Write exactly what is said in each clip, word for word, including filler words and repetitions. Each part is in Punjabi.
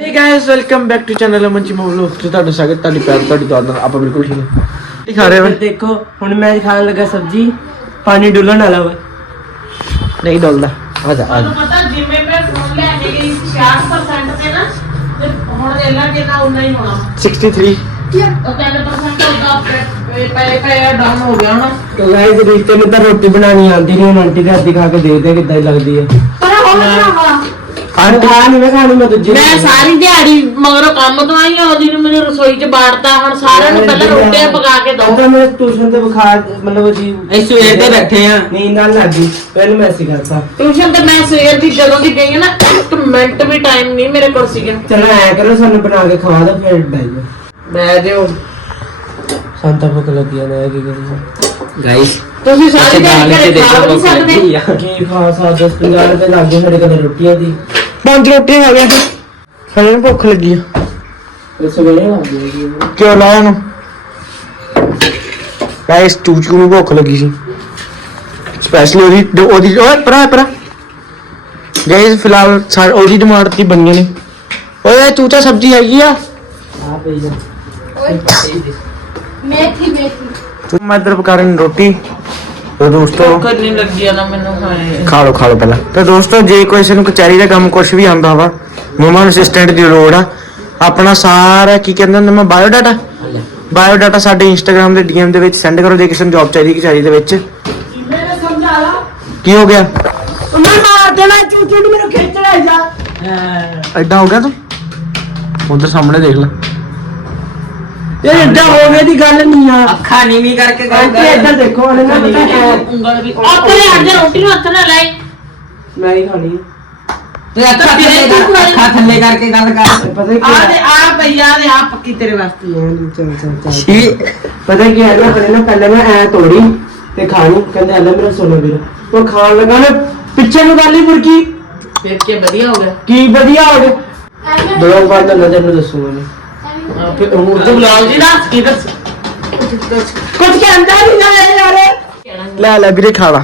Hey guys, welcome back to channel Aman Chima Vlog। तो ਤੁਹਾਡਾ ਸਵਾਗਤ ਤੁਹਾਡੀ ਪਿਆਰ ਤੁਹਾਡੀ ਦੁਆ ਨਾਲ ਆਪਾਂ ਬਿਲਕੁਲ ਠੀਕ ਹਾਂ। ਕੀ ਖਾ ਰਹੇ ਹੋ? देखो हुन मैं खाने लगा सब्जी पानी डुलन वाला वा नहीं डोलदा आ जा आ जा। पता जिम्मे पे फोन ले आने गई छियासठ परसेंट पे ना ते हुन एला जिन्ना उन्ना ही होना तिरसठ तो तीन परसेंट होगा पे पे पे डाउन हो गया ना। तो गाइस रिश्ते में तो रोटी बनानी आती नहीं आंटी के हाथ खा के देखते कितना लगती है पर हुन बनावा आंटी खा नहीं मैं खानी मैं तुझे मैं सारी दिहाड़ी मगरों काम तो आई ओदी ਨੂੰ ਮੈਨੂੰ ਰਸੋਈ 'ਚ ਬਾੜਤਾ ਹੁਣ ਸਾਰਿਆਂ ਨੂੰ ਪਹਿਲਾਂ ਰੋਟੀਆਂ ਪਕਾ ਕੇ ਦੋ तो मैं ट्यूशन ते बुखार मतलब जी ਅਸੀਂ ਸਵੇਰ ਦੇ ਬੈਠੇ ਆ नींद ना लगी पहले मैं सिखाता ਟਿਊਸ਼ਨ ਤੇ ਮੈਂ ਸਵੇਰ ਦੀ ਜਦੋਂ ਦੀ ਗਈ ਨਾ ਇੱਕ ਮਿੰਟ ਵੀ ਟਾਈਮ ਨਹੀਂ ਮੇਰੇ ਕੋਲ ਸੀਗਾ। चलो ऐ करो सानू बना के खवा दो फिर बैठ जाओ ਮੈਂ ਜਿਉ शांता भूख लगी है मैं की करूं ਗਾਇਸ ਤੁਸੀਂ ਸਾਰੀ ਦਿਹਾੜੀ ਘਰੇ ਖਾ ਨਹੀਂ ਸਕਦੇ। की खा सा दस पंद्रह रुपए लग गए मेरे कदे रोटियां दी ਪੰਜ ਰੋਟੀਆਂ ਖਾ ਗਿਆ ਫਿਰ ਭੁੱਖ ਲੱਗੀ ਆ। सवेरे लग गई ਕਿਉਂ ਲਾਇਆ ਨੂੰ ਗਾਇਸ ਚੂਚੂ ਨੂੰ ਭੁੱਖ ਲੱਗੀ ਸੀ ਸਪੈਸ਼ਲੀ ਉਹਦੀ ਉਹਦੀ ਓਏ ਪਰਾ ਪਰਾ ਗਾਇਸ ਫਿਲਹਾਲ ਸਾ- ਉਹਦੀ ਡਿਮਾਂਡ ਤੇ ਬਣੀਆਂ ਨੇ। ਓਏ ਚੂਚਾ ਸਬਜ਼ੀ ਹੈਗੀ ਆ आप ही जा ਮੇਥੀ ਮੇਥੀ ਮੈਂ ਇਧਰ ਪਕਾ ਰਹੀ ਰੋਟੀ। ਤੇ ਦੋਸਤੋ ਭੁੱਖ ਨਹੀਂ ਲੱਗੀ ਆ ਨਾ ਮੈਨੂੰ ਖਾਏ। ਖਾ ਲਓ ਖਾ ਲਓ ਪਹਿਲਾਂ। ਤੇ ਦੋਸਤੋ ਜੇ ਕੋਈ ਕਿਸੇ ਨੂੰ ਕਚਹਿਰੀ ਦਾ ਕੰਮ ਕੁਝ ਵੀ ਆਉਂਦਾ ਵਾ ਮਮਾ ਨੂੰ ਅਸਿਸਟੈਂਟ ਦੀ ਲੋੜ ਆ ਆਪਣਾ ਸਾਰਾ ਕੀ ਕਹਿੰਦੇ ਹੁੰਦੇ ਮੈਂ ਬਾਇਓ ਡਾਟਾ ਬਾਇਓ ਡਾਟਾ ਸਾਡੇ ਇੰਸਟਾਗ੍ਰam ਦੇ ਡੀਐਮ ਦੇ ਵਿੱਚ ਸੈਂਡ ਕਰੋ ਜੇ ਕਿਸੇ ਨੂੰ ਜੌਬ ਚਾਹੀਦੀ ਕਚਹਿਰੀ ਦੇ ਵਿੱਚ। ਮੇਰੇ ਸਮਝਾ ਲਾ ਕੀ ਹੋ ਗਿਆ ਮੈਂ ਮਾਰ ਦੇਣਾ ਚੂਚੂ ਨੂੰ ਮੈਨੂੰ ਖਿੱਚ ਲੈ ਜਾ। ਐਡਾ ਹੋ ਗਿਆ ਤੂੰ ਉਧਰ ਸਾਹਮਣੇ ਦੇਖ ਲੈ। ये एडा हो गया दी गल नहीं आ ਅੱਖਾਂ ਨੀਵੀਂ ਕਰਕੇ ਗੱਲ आंटी इधर देखो मैंने ना पता है ਉਂਗਲ ਵੀ ਆਪਣੇ ਹੱਥ ਦੇ ਰੋਟੀ ਨੂੰ ਹੱਥ ਨਾਲ ਲਾਈ। मैं ही खानी है ਤੇ ਅੱਖਾਂ ਥੱਲੇ ਕਰ ਅੱਖਾਂ ਥੱਲੇ ਕਰਕੇ ਗੱਲ ਕਰ पता ਆ क्या ਦੇ ਆ ਭਈਆ ਦੇ ਆ ਪੱਕੀ ਤੇਰੇ ਵਾਸਤੇ। चल चल चल ਛੀ पता क्या है ना पहले ना पहले मैं ऐ तोड़ी ते खानी कहंदे अल्लाह मेरा सोना वीर वो खान लगा ना पीछे नु गाली बुरकी ਫਿਰ ਕੀ ਵਧੀਆ ਹੋ ਗਿਆ। की बढ़िया हो गया दो बार तो नजर में दसूंगा मैं ਫਿਰ ਉਹ ਤੇ ਬੁਲਾਓ ਜੀ ਨਾ ਕਿਧਰ कुछ के अंदर ही ना है यार ਲੈ ਲੈ ਵੀਰੇ ਖਾ ਲਾ।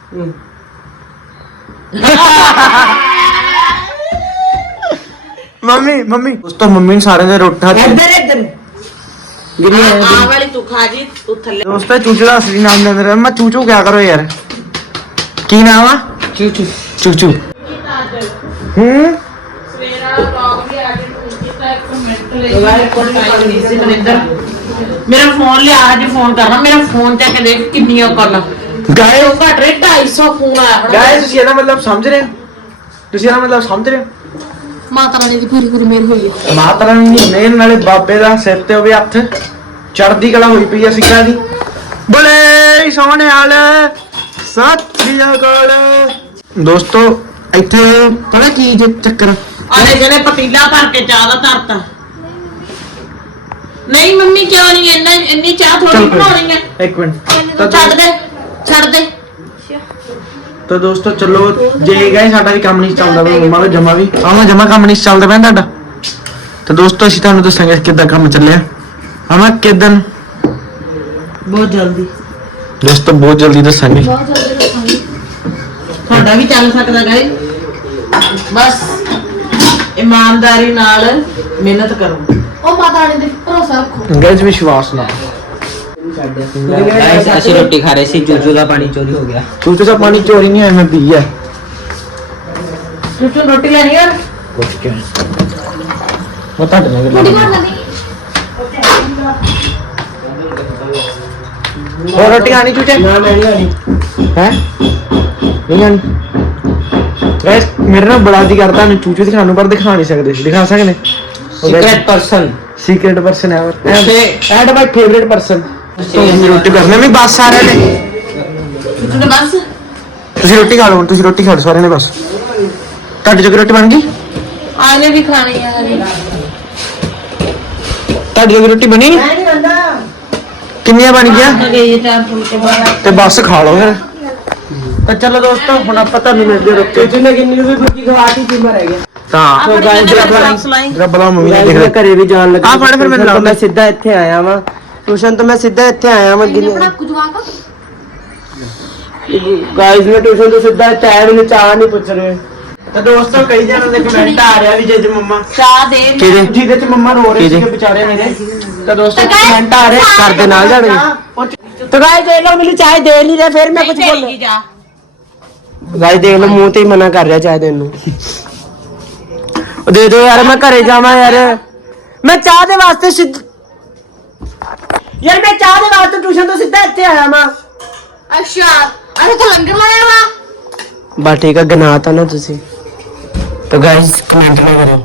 ਮੰਮੀ ਮੰਮੀ ਦੋਸਤੋ ਮੰਮੀ ਨੇ ਸਾਰਿਆਂ ਦੇ ਰੋਟਾ इधर इधर गिरी है ਆ ਵਾਲੀ ਤੂੰ ਖਾ ਜੀ ਤੂੰ ਥੱਲੇ। ਦੋਸਤੋ ਚੂਚੂ ਦਾ ਅਸਲੀ ਨਾਮ ਦੇ ਅੰਦਰ ਮੈਂ ਚੂਚੂ ਕਿਆ ਕਰੋ ਯਾਰ ਕੀ ਨਾਮ ਆ चूचू ਚੂਚੂ ਹੂੰ ਸਵੇਰਾ ਵਲੌਗ ਵੀ ਆ ਕੇ ਤੂੰ ਕੀਤਾ ਇੱਕ ਮਿੰਟ ਲਈ ਕੋਈ ਟਾਈਮ ਨਹੀਂ ਸੀ ਮਨਿੰਦਰ। ਮੇਰਾ ਫੋਨ ਲਿਆ ਅੱਜ ਫੋਨ ਕਰਨਾ ਮੇਰਾ ਫੋਨ ਚੱਕ ਕੇ ਦੇਖ ਕਿੰਨੀਆਂ ਕਾਲਾਂ ਗਾਇਸ ਉਹ ਘੱਟ ਰੇ ਢਾਈ ਸੌ ਫੋਨ ਆਇਆ ਹੁਣ। ਗਾਇਸ ਤੁਸੀਂ ਇਹਦਾ ਮਤਲਬ ਸਮਝ ਰਹੇ ਹੋ ਤੁਸੀਂ ਇਹਦਾ ਮਤਲਬ ਸਮਝ ਰਹੇ ਹੋ ਮਾਤਾ ਰਾਣੀ ਦੀ ਪੂਰੀ ਪੂਰੀ ਮਿਹਰ ਹੋਈ ਹੈ। ਮਾਤਾ ਰਾਣੀ ਦੀ ਮਿਹਰ ਨਾਲੇ ਬਾਬੇ ਦਾ ਸਿਰ ਤੇ ਹੋਵੇ ਹੱਥ ਚੜ੍ਹਦੀ ਕਲਾ ਹੋਈ ਪਈ ਆ ਸਿੱਖਾਂ ਦੀ। ਬੜੇ ਸੋਹਣੇ ਹਾਲ ਸਤਿ ਸ੍ਰੀ ਅਕਾਲ ਦੋਸਤੋ ਇੱਥੇ ਪਤਾ ਕੀ ਜੇ ਚੱਕਰ ਆਲੇ ਜਿਹਨੇ ਪਤੀਲਾ ਭਰ ਕੇ ਚਾਹ ਦਾ ਧਰਤਾ। ਨਹੀਂ ਮੰਮੀ ਕਿਉਂ ਨਹੀਂ ਇੰਨਾ ਇੰਨੀ ਚਾਹ ਥੋੜੀ ਬਣਾਉਣੀ ਹੈ। ਇੱਕ ਮਿੰਟ ਤਾਂ ਛੱਡ ਦੇ ਛੱਡ ਦੇ। ਤਾਂ ਦੋਸਤੋ ਚਲੋ ਜੇ ਗਏ ਸਾਡਾ ਵੀ ਕੰਮ ਨਹੀਂ ਚੱਲਦਾ ਵਾ ਮੰਮਾ ਦਾ ਜਮਾ ਵੀ ਆਵਾਂ ਜਮਾ ਕੰਮ ਨਹੀਂ ਚੱਲਦਾ ਪਿਆ ਤੁਹਾਡਾ ਤਾਂ ਦੋਸਤੋ ਅਸੀਂ ਤੁਹਾਨੂੰ ਦੱਸਾਂਗੇ ਕਿੱਦਾਂ ਕੰਮ ਚੱਲਿਆ ਆਵਾਂ ਕਿਦਾਂ ਬਹੁਤ ਜਲਦੀ ਦੋਸਤੋ ਬਹੁਤ ਜਲਦੀ ਦੱਸਾਂਗੇ ਤੁਹਾਡਾ ਵੀ ਚੱਲ ਸਕਦਾ ਗਾਇ ਬਸ ਇਮਾਨਦਾਰੀ ਨਾਲ ਮਿਹਨਤ ਕਰੋ। ਉਹ ਮਾਤਾ ਰਾਣੀ ਦੇ ਭਰੋਸਾ ਰੱਖੋ। ਗੈਸ ਵਿਸ਼ਵਾਸ ਨਾਲ ਗਾਇਸ ਅਸੀਂ ਰੋਟੀ ਖਾ ਰਹੇ ਸੀ ਚੂਚੂ ਦਾ ਪਾਣੀ ਚੋਰੀ ਹੋ ਗਿਆ ਤੂੰ ਤਾਂ ਪਾਣੀ ਚੋਰੀ ਨਹੀਂ ਹੋਇਆ ਮੈਂ ਪੀ ਆ ਚੁੱਚੂ ਰੋਟੀ ਲੈਣੀ ਯਾਰ ਕੁਝ ਕਿਉਂ ਮੈਂ ਤਾਂ ਨਹੀਂ ਥੋੜੀ ਘਰ ਨਹੀਂ ਹੋਰ ਰੋਟੀ ਖਾਣੀ ਚੂਚੇ ना मैं नहीं खानी ਹੈ ਨਹੀਂ ਆਣੀ ਗੈਸ ਮੇਰੇ ਨਾਲ ਬੜਾ ਦੀ ਕਰਦਾ ਨੂੰ ਚੂਚੂ ਦਿਖਾਉਣ ਨੂੰ ਪਰ ਦਿਖਾ ਨਹੀਂ ਸਕਦੇ ਦਿਖਾ ਸਕਦੇ ਸੀਕ੍ਰੇਟ ਪਰਸਨ ਸੀਕ੍ਰੇਟ ਪਰਸਨ ਹੈ ਉੱਥੇ ਐਡ ਮਾਈ ਫੇਵਰਿਟ ਪਰਸਨ ਰੋਟੀ ਕਰਨੇ ਵੀ ਬਸ ਆ ਰਹੇ ਨੇ ਚੁੱਚੂ ਨੇ ਬਸ ਤੁਸੀਂ ਰੋਟੀ ਖਾ ਲਓ ਤੁਸੀਂ ਰੋਟੀ ਖਾ ਲਓ ਸਾਰਿਆਂ ਨੇ ਬਸ ਤੁਹਾਡੀ ਜੋਗੀ ਰੋਟੀ ਬਣ ਗਈ ਆਲੇ ਵੀ ਖਾਣੀ ਹੈ ਹਰੀ ਤੁਹਾਡੀ ਜੋਗੀ ਰੋਟੀ ਬਣੀ मैं नहीं खाना ਕਿੰਨੀਆਂ ਬਣ ਗਈਆਂ ਗਈ ਚਾਰ ਫੁਲਕੇ ਬਾਅਦ ਤੇ ਬਸ ਖਾ ਲਓ ਫਿਰ ਤਾਂ ਚਲੋ ਦੋਸਤੋ ਹੁਣ ਆਪਾਂ ਤੁਹਾਨੂੰ ਮਿਲਦੇ ਰੋਕੇ चूचू ने किन्नी रुपए बुरकी खवाती जिम्मा रह गया ਤਾਂ तो गाइस ਬਸ ਲਾਈ ਰੱਬ ਦਾ ਮੰਮੀ ਨੇ मैं ਦੇਖ घरे भी जान लगा आ, फड़ फिर मैं ट्यूशन तो लाऊं। मैं सीधा ਇੱਥੇ ਆਇਆ ਵਾਂ ट्यूशन तो मैं सीधा ਇੱਥੇ ਆਇਆ ਵਾਂ ਇਹਨੇ ਬੜਾ ਕੁਜਵਾਕ गाइस मैं ट्यूशन तो सीधा ਇੱਥੇ ਆਇਆ ਮੈਨੂੰ ਚਾਹ ਨਹੀਂ ਪੁੱਛ ਰਹੇ ਤਾਂ ਦੋਸਤੋ ਕਈ ਜਣਾਂ ਦੇ ਕਮੈਂਟ ਆ ਰਿਹਾ ਵੀ ਜੇ ਜੇ ਮੰਮਾ ਚਾਹ ਦੇ ਕਿਹਦੇ ਜਿਹਦੇ ਚ ਮੰਮਾ ਰੋ ਰਹੇ ਸੀਗੇ ਵਿਚਾਰੇ ਮੇਰੇ ਤਾਂ ਦੋਸਤੋ ਕਮੈਂਟ ਆ ਰਹੇ ਘਰ ਦੇ ਨਾਲ ਜਾਣਗੇ तो गाइस देख लो मिली चाय दे नहीं रहे फिर मैं कुछ बोल ਜਾ गाइस देख लो मुंह ते ही मना कर रहा चाय देने दे दो यार मैं घरे जावा यार मैं चाह दे वास्ते सिद्ध यार मैं चाह दे वास्ते ट्यूशन तो सीधा ਇੱਥੇ ਆਇਆ ਮੈਂ ਅੱਛਾ ਅਰੇ ਤਾਂ ਲੰਗਰ ਲਾਇਆ ਵਾ बस ठीक है गनाता ना तुसी तो गाइस कमेंट ना करो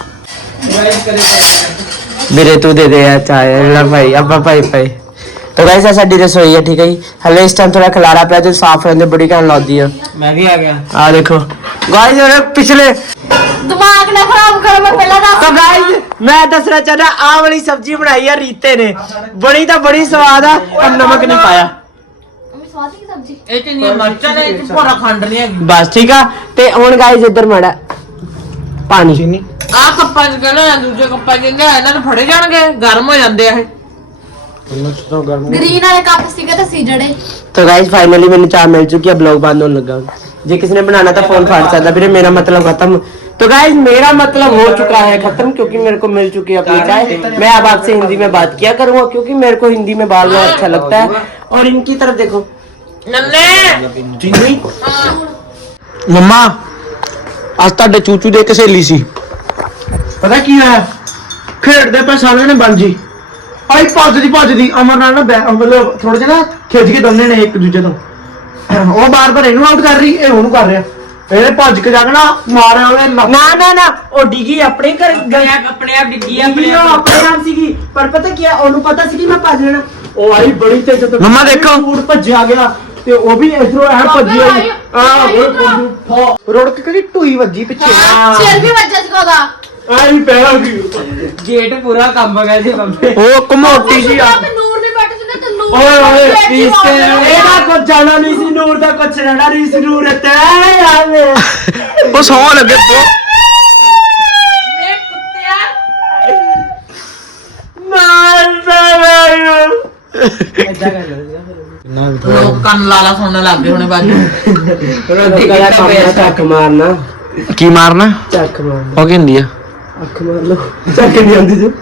मेरे तू दे दे यार चाय ला भाई अब्बा भाई भाई तो गाइस ऐसा डी रसोई है ठीक है जी हले इस टाइम थोड़ा खलारा पे तो साफ रहने बड़ी कहने लगती है मैं भी आ गया आ देखो गाइस ये पिछले ਦਿਮਾਗ ਨਾ ਖਰਾਬ ਕਰੋ ਮੈਂ ਪਹਿਲਾਂ ਦੱਸ तो गाइस मैं दसना चाहता आ वाली सब्जी बनाई है रीते ने बड़ी तो बड़ी स्वाद है पर नमक नहीं पाया ਮੰਮੀ ਸਵਾਦ ਦੀ ਸਬਜ਼ੀ ਇਹ ਚ ਨਹੀਂ ਮਰਚਾਂ ਨੇ ਇਹ ਚ ਭੋਰਾ ਖੰਡ ਨਹੀਂ ਹੈਗੀ बस ठीक है ते हुन गाइस इधर माड़ा पानी चीनी ਆ ਕੱਪਾਂ ਚ ਕਹਿੰਦੇ ਆ ਦੂਜੇ ਕੱਪਾਂ ਚ ਕਹਿੰਦੇ ਆ, ਇਹਨਾਂ ਨੂੰ ਫੜੇ ਜਾਣਗੇ ਗਰਮ ਹੋ ਜਾਂਦੇ ਆ ਇਹ ਗ੍ਰੀਨ ਵਾਲੇ ਕੱਪ ਸੀਗੇ ਤਾਂ ਸੀ ਜੜੇ तो गाइस फाइनली मैंने चाय मिल चुकी है ब्लॉग बंद होने लगा जे किसी ने बनाना था फोन फाड़ सकता फिर मेरा मतलब खत्म तो गाइस मेरा मतलब हो चुका है खत्म क्योंकि मेरे को मिल चुकी है अपनी चाय मैं अब आपसे हिंदी में बात किया करूंगा क्योंकि मेरे को हिंदी में बाल बाल अच्छा लगता है और इनकी तरफ देखो ਨੰਨੇ ਚੀਨੀ ਮੰਮਾ ਅੱਜ ਤੁਹਾਡੇ ਚੂਚੂ ਦੇ ਇੱਕ ਸਹੇਲੀ ਸੀ ਪਤਾ ਕੀ ਹੋਇਆ ਖੇਡਦੇ ਪਏ ਸਾਰਿਆਂ ਨੇ ਬਾਂਜੀ ਆਈ ਭੱਜਦੀ ਭੱਜਦੀ ਅਮਰ ਨਾਲ ਨਾ ਬੈ- ਮਤਲਬ ਥੋੜਾ ਜਿਹਾ ਨਾ ਖਿੱਚ ਕੇ ਦੋਨੇ ਨੇ ਇੱਕ ਦੂਜੇ ਤੋਂ ਉਹ ਬਾਰ ਬਾਰ ਇਹਨੂੰ ਆਊਟ ਕਰ ਰਹੀ ਇਹ ਉਹਨੂੰ ਕਰ ਰਿਹਾ ਇਹਨੇ ਭੱਜ ਕੇ ਜਾ ਕੇ ਨਾ ਮਾਰਿਆ ਉਹਦੇ ਲੱਕ- ना ना ना ओ डिगी अपने घर गई ਆਪਣੇ ਆਪ ਡਿੱਗੀ डिगी ओ अपने नाम सीगी पर पता क्या ओनू पता सी कि मैं भज लेना ਉਹ ਆਈ ਬੜੀ ਤੇਜ਼ ਤੇ ਮੰਮਾ ਦੇਖੋ। ਊੜ ਭੱਜਿਆ ਗਿਆ ਤੇ ਉਹ ਵੀ ਇਧਰੋਂ ਐ ਭੱਜੀ ਆਈ ਆ ਰੋੜ ਕੇ ਕਦੀ ਟੂਈ ਵੱਜੀ ਪਿੱਛੇ ਸਿਰ ਵੀ ਵੱਜਿਆ ਸੀ ਉਹਦਾ ਆਈ ਪੈਰਾ ਗਈ गेट पूरा काम हो गया जी बम्बे ਉਹ ਕਮੋਟੀ ਜੀ ਆ ਤੇ ਨੂਰ ਨਹੀਂ ਬੈਠ ਸੀ ਤੇ ਨੂਰ ਓਏ ਓਏ, पीस के एड़ा को जाना नहीं सी नूर दा कुछ रहना नहीं सी नूर ते यार ਉਹ ਸੌ ਲੱਗੇ ਪੋ ਇਹ ਕੁੱਤਿਆ ਲੋਕ ਕੰਨ ਲਾਲਾ ਸੁਣਨ ਲੱਗ ਗਏ ਹੁਣੇ ਬਾਜੂ चक मारना ਕੀ ਮਾਰਨਾ चक मारना ਉਹ ਕੀ ਹੁੰਦੀ ਆ अख मार लो चक नहीं आंदी जो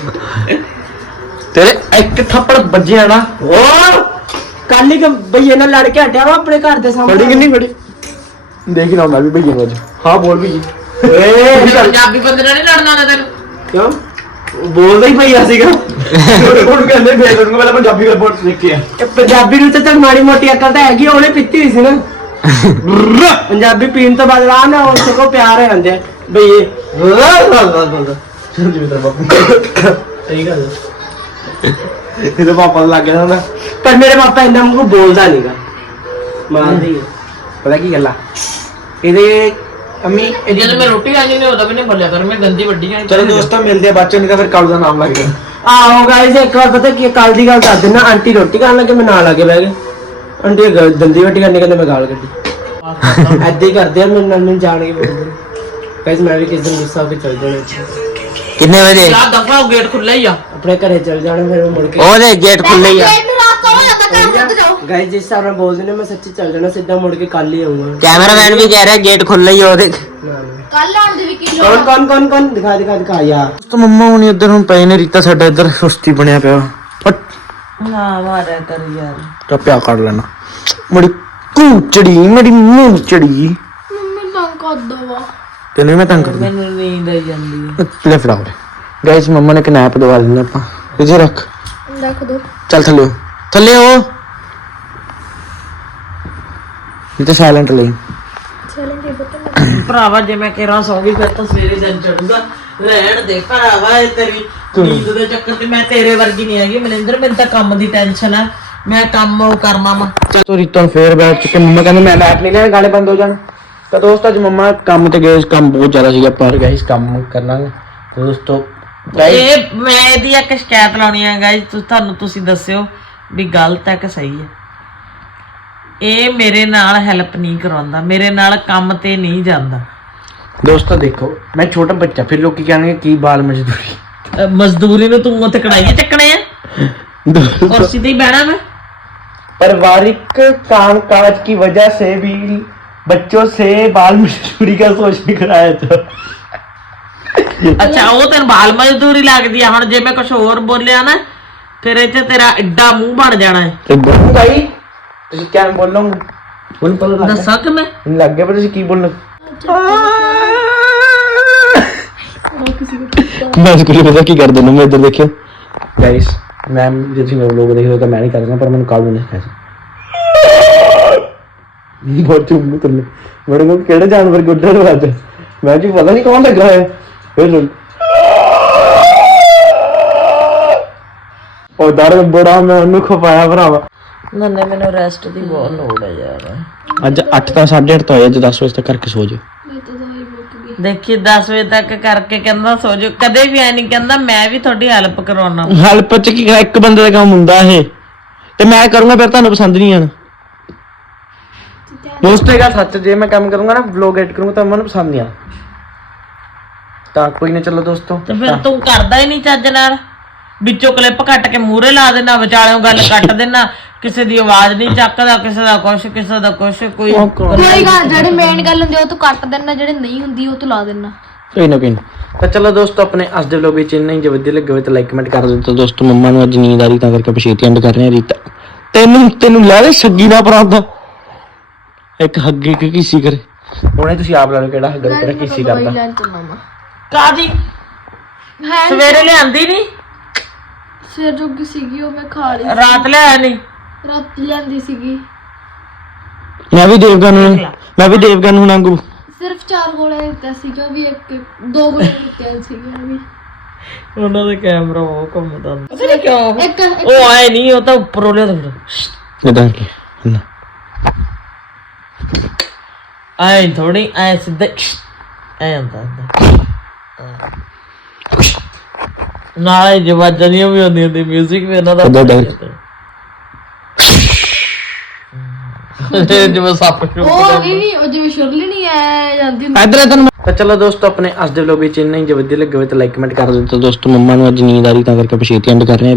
ਤੇਰੇ ਇੱਕ ਥੱਪੜ ਵੱਜਿਆ ਨਾ ओ कल ही भैया ने लड़ के हटिया वा अपने घर दे सामने ਫੜੀ ਕਿੰਨੀ ਫੜੀ ਦੇਖ ਨਾ ਮੈਂ ਵੀ ਭਈਏ ਨੂੰ ਅੱਜ ਹਾਂ ਬੋਲ ਭਈ ਪੰਜਾਬੀ ਬੰਦੇ ਨਾਲ ਨਹੀਂ ਲੜਨਾ ਨਾ ਤੈਨੂੰ क्यों बोलदा ही भैया सीगा ਹੁਣ ਕਹਿੰਦੇ ਫੇਰ ਉਹਨੂੰ ਪਹਿਲਾਂ ਪੰਜਾਬੀ ਗੱਲ ਬੋਲ ਸਿੱਖਿਆ पंजाबी ਨੂੰ ਤਾਂ ਮਾੜੀ ਮੋਟੀ ਅਕਲ ਤਾਂ ਹੈਗੀ ਉਹਨੇ ਪੀਤੀ ਹੋਈ ਸੀ ਨਾ ਪੰਜਾਬੀ ਪੀਣ ਤੋਂ ਬਾਅਦ ਆਰਾਮ ਨਾਲ ਉਸ ਕੋ ਪਿਆਰ ਹੋ ਜਾਂਦੇ ਭਈਏ ਜਿਵੇਂ ਤੇਰਾ ਬਾਪੂ ਸਹੀ ਗੱਲ ਇਹਦੇ ਪਾਪਾ ਨੂੰ ਲੱਗ ਗਿਆ ਨਾ ਪਰ ਮੇਰੇ ਪਾਪਾ ਇੰਨਾ ਮੈਨੂੰ ਬੋਲਦਾ ਨਹੀਂਗਾ ਮਾਰਦੇ ਹੀ ਆ। ਪਤਾ ਕੀ ਗੱਲ ਆ ਇਹਦੇ ਅੰਮੀ ਇਹ ਜਦੋਂ ਮੈਂ ਰੋਟੀ ਖਾਣੀ ਨਹੀਂ ਉਹਦਾ ਵੀ ਨਹੀਂ ਬੋਲਿਆ ਕਰ ਮੈਂ ਗੰਦੀ ਵੱਡੀ ਜਾਣੀ ਚਲੋ ਦੋਸਤਾਂ ਮਿਲਦੇ ਆ ਬੱਚੇ ਨਹੀਂ ਤਾਂ ਫਿਰ ਕੱਲ ਦਾ ਨਾਮ ਲੱਗ ਗਿਆ ਆਹੋ ਗਾਇਸ ਇੱਕ ਵਾਰ ਪਤਾ ਕੀ ਕੱਲ ਦੀ ਗੱਲ ਦੱਸ ਦਿੰਦਾ ਆਂਟੀ ਰੋਟੀ ਖਾਣ ਲੱਗੇ ਮੈਂ ਨਾਲ ਆ ਕੇ ਬਹਿ ਗਿਆ ਆਂਟੀ ਗ- ਦੰਦੀ ਵੱਟੀ ਕਰਨੇ ਕਹਿੰਦੇ ਮੈਂ ਗਾਲ ਕੱਢੀ ਐਦਾਂ ਹੀ ਕਰਦੇ ਆ ਮੇਰੇ ਨਾਲ ਮੈਨੂੰ ਜਾਣ ਕੇ ਬੋਲਦੇ ਗਾਇਸ ਮੈਂ ਵੀ ਕਿਸੇ ਦਿਨ ਗੁੱਸਾ ਹੋ ਕੇ ਚੱਲ ਜਾਣਾ कितने बजे ਯਾਰ ਦਫਾ ਗੇਟ ਖੁੱਲਾ ਹੀ ਆ ਆਪਣੇ ਘਰੇ ਚੱਲ ਜਾਣਾ ਫਿਰ ਉਹ ਮੁੜ ਕੇ और गेट खुल ही है ਗੇਟ ਨੂੰ ਰਾਸਤਾ ਹੋ ਜਾਂਦਾ ਘਰ ਨੂੰ ਜਾਓ ਗਾਇਸ ਜਿਸ ਹਿਸਾਬ ਨਾਲ ਬੋਲਦੇ ਨੇ ਮੈਂ ਸੱਚੀ ਚੱਲ ਜਾਣਾ ਸਿੱਧਾ ਮੁੜ ਕੇ ਕੱਲ ਹੀ ਆਉਂਗਾ कैमरामैन भी कह रहा है गेट खुल ही है और ਨਾ ਨਾ ਕੱਲ ਆਉਣ ਦੀ ਵੀ ਕੀ ਕੌਣ ਕੌਣ ਕੌਣ ਕੌਣ ਦਿਖਾ ਦਿਖਾ ਦਿਖਾ ਯਾਰ ਤਾਂ ਮੰਮਾ ਹੁਣੀ ਇੱਧਰ ਹੁਣ ਪਏ ਨੇ ਰੀਤਾ ਸਾਡਾ ਇੱਧਰ ਸੁਸਤੀ ਬਣਿਆ ਪਿਆ ਫਟ ਨਾ ਮਾਰਿਆ ਕਰ ਯਾਰ ਤਾਂ ਪਿਆ ਕੱਢ ਲੈਣਾ ਮੇਰੀ ਕੂਚੜੀ ਮੇਰੀ ਮੂੰਚੜੀ ਮੰਮੀ ਤੰਗ ਕਰਦਾ ਵਾ ਤੈਨੂੰ ਵੀ ਮੈਂ ਤੰਗ ਕਰਦਾ ਮੈਨੂੰ ਨੀਂਦ ਆਈ ਜਾਂਦੀ ਹੈ ਲੈ ਫੜਾਓ ਗਾਇਸ ਮੰਮਾ ਨੇ ਕਨੈਪ ਦਵਾ ਲੈਣਾ ਆਪਾਂ ਇੱਥੇ ਰੱਖ ਰੱਖ ਦੋ ਚੱਲ ਥੱਲੇ ਹੋ ਥੱਲੇ ਹੋ ਇਹ ਤਾਂ ਸਾਇਲੈਂਟ ਲਈ ਚਲੇਂਗੇ ਬਤਨ ਭਰਾਵਾ ਜੇ ਮੈਂ ਕਿਹਾ ਸੌਂਗੀ ਫਿਰ ਤਾਂ ਸਵੇਰੇ ਦਿਨ ਚੜੂਗਾ ਰਹਿਣ ਦੇ ਭਰਾਵਾ ਇਹ ਤੇਰੀ ਨੀਂਦ ਦੇ ਚੱਕਰ ਤੇ ਮੈਂ ਤੇਰੇ ਵਰਗੀ ਨਹੀਂ ਹੈਗੀ ਮਨਿੰਦਰ ਮੈਨੂੰ ਤਾਂ ਕੰਮ ਦੀ ਟੈਨਸ਼ਨ ਆ ਮੈਂ ਕੰਮ ਉਹ ਕਰਨਾ ਵਾ ਤੋ ਰੀਤਾ ਨੂੰ ਫੇਰ ਬੈਠ ਚੁੱਕੇ ਮੰਮਾ ਕਹਿੰਦੇ ਮੈਂ ਮੈਪ ਨਹੀਂ ਲੈਣਾ ਗਾਣੇ ਬੰਦ ਹੋ ਜਾਣ ਤਾਂ ਦੋਸਤ ਅੱਜ ਮੰਮਾ ਕੰਮ ਤੇ ਗਏ ਕੰਮ ਬਹੁਤ ਜ਼ਿਆਦਾ ਸੀਗਾ ਪਰ ਗਾਇਸ ਕੰਮ ਕਰਨਾ ਦੋਸਤੋ ਇਹ ਮੈਂ ਇਹਦੀ ਇੱਕ ਸ਼ਿਕਾਇਤ ਲਾਉਣੀ ਆ ਗਾਇਸ ਤੁਹਾਨੂੰ ਤੁਸੀਂ ਦੱਸਿਓ ਵੀ ਗਲਤ ਹੈ ਕਿ ਸਹੀ ਹੈ ਇਹ ਮੇਰੇ ਨਾਲ ਹੈਲਪ ਨਹੀਂ ਕਰਾਉਂਦਾ ਮੇਰੇ ਨਾਲ ਕੰਮ ਤੇ ਨਹੀਂ ਜਾਂਦਾ ਦੋਸਤੋ ਦੇਖੋ ਮੈਂ ਛੋਟਾ ਬੱਚਾ ਫਿਰ ਲੋਕੀ ਕਹਿਣਗੇ ਕੀ ਬਾਲ ਮਜ਼ਦੂਰੀ ਅਹ ਮਜ਼ਦੂਰੀ ਨੂੰ ਤੂੰ ਉੱਥੇ ਕੜਾਈਏ ਚੱਕਣੇ ਆ कुर्सी पे ही बैठा मैं पारिवारिक कामकाज की वजह से भी बच्चों से बाल मजदूरी का सोच नहीं कराया था। ਅੱਛਾ ਉਹ ਤੈਨੂੰ ਬਾਲ ਮਜ਼ਦੂਰੀ ਲੱਗਦੀ ਆ। ਹੁਣ ਜੇ ਮੈਂ ਕੁਝ ਹੋਰ ਬੋਲਿਆ ਨਾ ਫਿਰ ਇੱਥੇ ਤੇਰਾ ਐਡਾ ਮੂੰਹ ਬਣ ਜਾਣਾ ਹੈ। तो बोलूंगा ही तो क्या मैं बोल रहा हूँ बोल पता लग ਦੱਸਾਂ ਕਿ मैं लग गया पर की बोलना मैं स्कूल में पता की कर देना मैं इधर देखियो गाइस मैम जैसे मैं लोग देख रहे तो मैं नहीं कर रहा पर मैंने काबू नहीं कैसे बहुत चुप में तुमने बड़े को केड़े जानवर को डर रहा था मैं जी पता नहीं कौन लग रहा है फिर सुन और डर बड़ा मैं उन्हें खपाया भरावा ਨੰਨੇ ਮੈਨੂੰ ਰੈਸਟ ਦੀ ਬਹੁਤ ਲੋੜ ਹੈ ਯਾਰ। ਅੱਜ ਅੱਠ ਤਾਂ ਸਾਢੇ ਅੱਠ ਤੋਂ ਹੋਇਆ ਅੱਜ ਦਸ ਵਜੇ ਤੱਕ ਕਰਕੇ ਸੋ ਜਾ ਮੈਂ ਤਾਂ ਦਵਾਈ ਮੁੱਕ ਗਈ। ਦੇਖੀ ਦਸ ਵਜੇ ਤੱਕ ਕਰਕੇ ਕਹਿੰਦਾ ਸੋ ਜਾ। ਕਦੇ ਵੀ ਐ ਨਹੀਂ ਕਹਿੰਦਾ ਮੈਂ ਵੀ ਤੁਹਾਡੀ ਹੈਲਪ ਕਰਾਉਣਾ। ਹੈਲਪ ਚ ਕੀ ਇੱਕ ਬੰਦੇ ਦਾ ਕੰਮ ਹੁੰਦਾ ਇਹ ਤੇ ਮੈਂ ਕਰੂੰਗਾ ਫਿਰ ਤੁਹਾਨੂੰ ਪਸੰਦ ਨਹੀਂ ਆਣਾ ਦੋਸਤੋ ਇਹ ਗੱਲ ਸੱਚ ਜੇ ਮੈਂ ਕੰਮ ਕਰੂੰਗਾ ਨਾ ਵਲੌਗ ਐਡ ਕਰੂੰਗਾ ਤਾਂ ਮੈਨੂੰ ਪਸੰਦ ਨਹੀਂ ਆਣਾ ਤਾਂ ਕੋਈ ਨਾ ਚਲੋ ਦੋਸਤੋ ਤੇ ਫਿਰ ਤੂੰ ਕਰਦਾ ਹੀ ਨਹੀਂ ਚੱਜ ਨਾਲ। ਵਿੱਚੋਂ ਕਲਿੱਪ ਕੱਟ ਕੇ ਮੂਹਰੇ ਲਾ ਦੇਣਾ ਵਿਚਾਲਿਓਂ ਗੱਲ ਕੱਟ ਦੇਣਾ ਕਿਸੇ ਦੀ ਆਵਾਜ਼ ਨਹੀਂ ਚੱਕਦਾ ਕਿਸੇ ਦਾ ਕੁਛ ਕਿਸੇ ਦਾ ਕੁਛ ਕੋਈ ਕੋਈ ਗੱਲ ਜਿਹੜੀ ਮੇਨ ਗੱਲ ਹੁੰਦੀ ਉਹ ਤੂੰ ਕੱਟ ਦੇਣਾ ਜਿਹੜੇ ਨਹੀਂ ਹੁੰਦੀ ਉਹ ਤੂੰ ਲਾ ਦੇਣਾ। ਕੋਈ ਨਾ ਕੋਈ ਨਾ ਤਾਂ ਚਲੋ ਦੋਸਤੋ ਆਪਣੇ ਅੱਜ ਦੇ ਵਲੌਗ ਵਿੱਚ ਇੰਨਾ ਹੀ। ਜੇ ਵਧੀਆ ਲੱਗੇ ਹੋਵੇ ਤਾਂ ਲਾਈਕ ਕਮੈਂਟ ਕਰ ਦਿਓ। ਤਾਂ ਦੋਸਤੋ ਮੰਮਾ ਨੂੰ ਅੱਜ ਨੀਂਦ ਆ ਰਹੀ ਤਾਂ ਕਰਕੇ ਪਛੇਤੀ ਐਂਡ ਕਰ ਰਹੇ ਆ। ਰੀਤਾ ਤੈਨੂੰ ਤੈਨੂੰ ਲੈ ਲੈ ਸੱਗੀ ਦਾ ਪਰਾਂਦਾ ਇੱਕ ਹੱਗੇ ਕਿ ਕੀਸੀ ਕਰੇ ਹੁਣੇ ਤੁਸੀਂ ਆਪ ਲਾ ਲਓ ਕਿਹੜਾ ਹੱਗਾ ਕਿਹੜਾ ਕੀਸੀ ਕਰਦਾ ਲੈਣ ਚੱਲਣਾ ਮੈਂ ਕਾਦੀ ਹੈ ਸਵੇਰੇ ਲਿਆਂਦੀ ਨਹੀਂ ਸਿਰ ਜੋਗੀ ਸੀਗੀ ਉਹ ਮੈਂ ਖਾ ਲਈ ਰਾਤ ਲਿਆਇਆ ਨਹੀਂ। ਰਾਤ ਲਿਆਂਦੀ ਸੀਗੀ ਮੈਂ ਵੀ ਦੇਵਗਨ ਨੂੰ ਮੈਂ ਵੀ ਦੇਵਗਨ ਨੂੰ ਵਾਂਗੂ ਸਿਰਫ ਚਾਰ ਗੋਲੇ ਦਿੱਤੇ ਸੀਗੇ ਉਹ ਵੀ ਇੱਕ ਦੋ ਗੋਲੇ ਦਿੱਤੇ ਸੀਗੇ ਉਹ ਵੀ ਉਹਨਾਂ ਦਾ ਕੈਮਰਾ ਉਹ ਘੁੰਮਦਾ ਪਤਾ ਨਹੀਂ ਕਿਉਂ ਇੱਕ ਉਹ ਆਏ ਨਹੀਂ ਉਹ ਤਾਂ ਉੱਪਰੋਂ ਲਿਆ ਤਾਂ ਇਦਾਂ ਕੀ ਨਾ ਆਏ ਥੋੜੀ ਆਏ ਸਿੱਧਾ ਐ ਹੁੰਦਾ ਹੁੰਦਾ ਨਾਲੇ ਜਵਾਜ਼ਾਂ ਦੀਆਂ ਵੀ ਹੁੰਦੀ ਹੁੰਦੀ 뮤직 ਵੀ ਇਹਨਾਂ ਦਾ ਇੱਦਾਂ ਡਰ। ਜਿਵੇਂ ਸੱਪ ਉਹ ਵੀ ਨਹੀਂ ਉਹ ਜਿਵੇਂ ਸ਼ੁਰਲੀ ਨਹੀਂ ਆ ਜਾਂਦੀ ਹੁੰਦੀ। ਇਧਰ ਇਧਰ ਤਾਂ ਚਲੋ ਦੋਸਤੋ ਆਪਣੇ ਅੱਜ ਦੇ ਵਲੌਗ ਵਿੱਚ ਇੰਨਾ ਹੀ। ਜੇ ਵਧੀਆ ਲੱਗੇ ਹੋਵੇ ਤਾਂ ਲਾਈਕ ਕਮੈਂਟ ਕਰ ਦਿਓ। ਤਾਂ ਦੋਸਤੋ ਮੰਮਾ ਨੂੰ ਅੱਜ ਨੀਂਦ ਆ ਰਹੀ ਤਾਂ ਕਰਕੇ ਪਛੇਤੀ ਐਂਡ ਕਰ ਰਹੇ ਆ।